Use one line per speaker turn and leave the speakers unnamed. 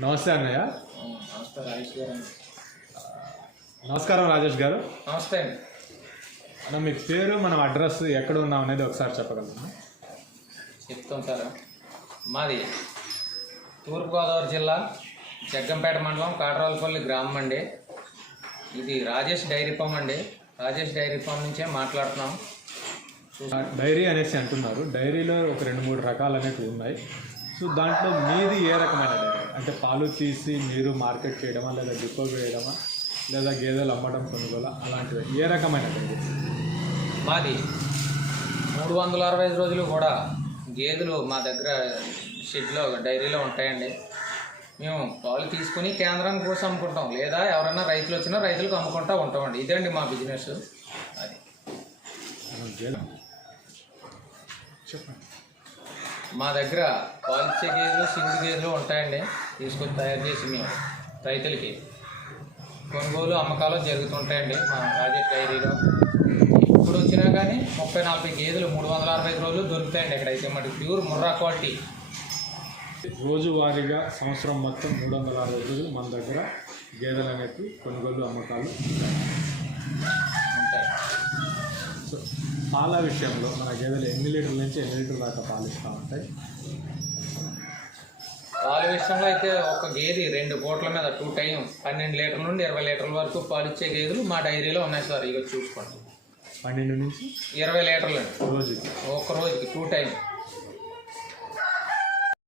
నమస్తే అన్నయ్య.
నమస్తే రాజేష్ గారు
నమస్కారం రాజేష్ గారు.
నమస్తే
అన్న మీ పేరు మనం అడ్రస్ ఎక్కడ ఉన్నాం అనేది ఒకసారి చెప్పగలరా
చెప్తాం సార్ మాది తూర్పుగోదావరి జిల్లా జగ్గంపేట మండలం కాటరాలపల్లి గ్రామం అండి. ఇది రాజేష్ డైరీ ఫామ్ అండి. రాజేష్ డైరీ ఫామ్ నుంచే మాట్లాడుతున్నాం.
డైరీ అనేసి అంటున్నారు. డైరీలో ఒక రెండు మూడు రకాలు అనేవి ఉన్నాయి. సో దాంట్లో మీది ఏ రకమైన డైరీ అంటే పాలు తీసి మీరు మార్కెట్ చేయడమా లేదా డిపో వేయడమా లేదా గేదెలు అమ్మడం కొనుగోలు అలాంటివి ఏ రకమైన డైరీ
మాది మూడు వందల అరవై ఐదు రోజులు కూడా గేదెలు మా దగ్గర షెడ్లో డైరీలో ఉంటాయండి. మేము పాలు తీసుకుని కేంద్రానికి కోసం అమ్ముకుంటాం. లేదా ఎవరైనా రైతులు వచ్చినా రైతులకు అమ్ముకుంటా ఉంటామండి. ఇదండి మా బిజినెస్. అది.
చెప్పండి.
మా దగ్గర పాలిచ్చే గేదెలు సింగిల్ గేదెలు ఉంటాయండి. తీసుకొని తయారు చేసి మేము రైతులకి కొనుగోలు అమ్మకాలు జరుగుతుంటాయండి మా రాజేష్ డైరీలో. ఇప్పుడు వచ్చినా కానీ ముప్పై నలభై గేదెలు మూడు వందల అరవై రోజులు దొరుకుతాయండి ఇక్కడైతే మరి ప్యూర్ ముర్రా క్వాలిటీ.
రోజువారీగా సంవత్సరం మొత్తం మూడు వందల అరవై రోజులు మన దగ్గర గేదెలు అనేవి కొనుగోలు అమ్మకాలు.
ఉంటాయి
పాల విషయంలో మన గేదెలు ఎన్ని లీటర్ల నుంచి ఎన్ని లీటర్ల దాకా పాలు ఇస్తూ ఉంటాయి?
పాల విషయంలో అయితే ఒక గేదె రెండు పూటల మీద టూ టైం పన్నెండు లీటర్ల నుండి ఇరవై లీటర్ల వరకు పాలు ఇచ్చే గేదెలు మా డైరీలో ఉన్నాయి సార్ ఇక చూసుకోండి.
పన్నెండు నుంచి?
ఇరవై లీటర్లు.
రోజుకి?
ఒక రోజుకి టూ టైం.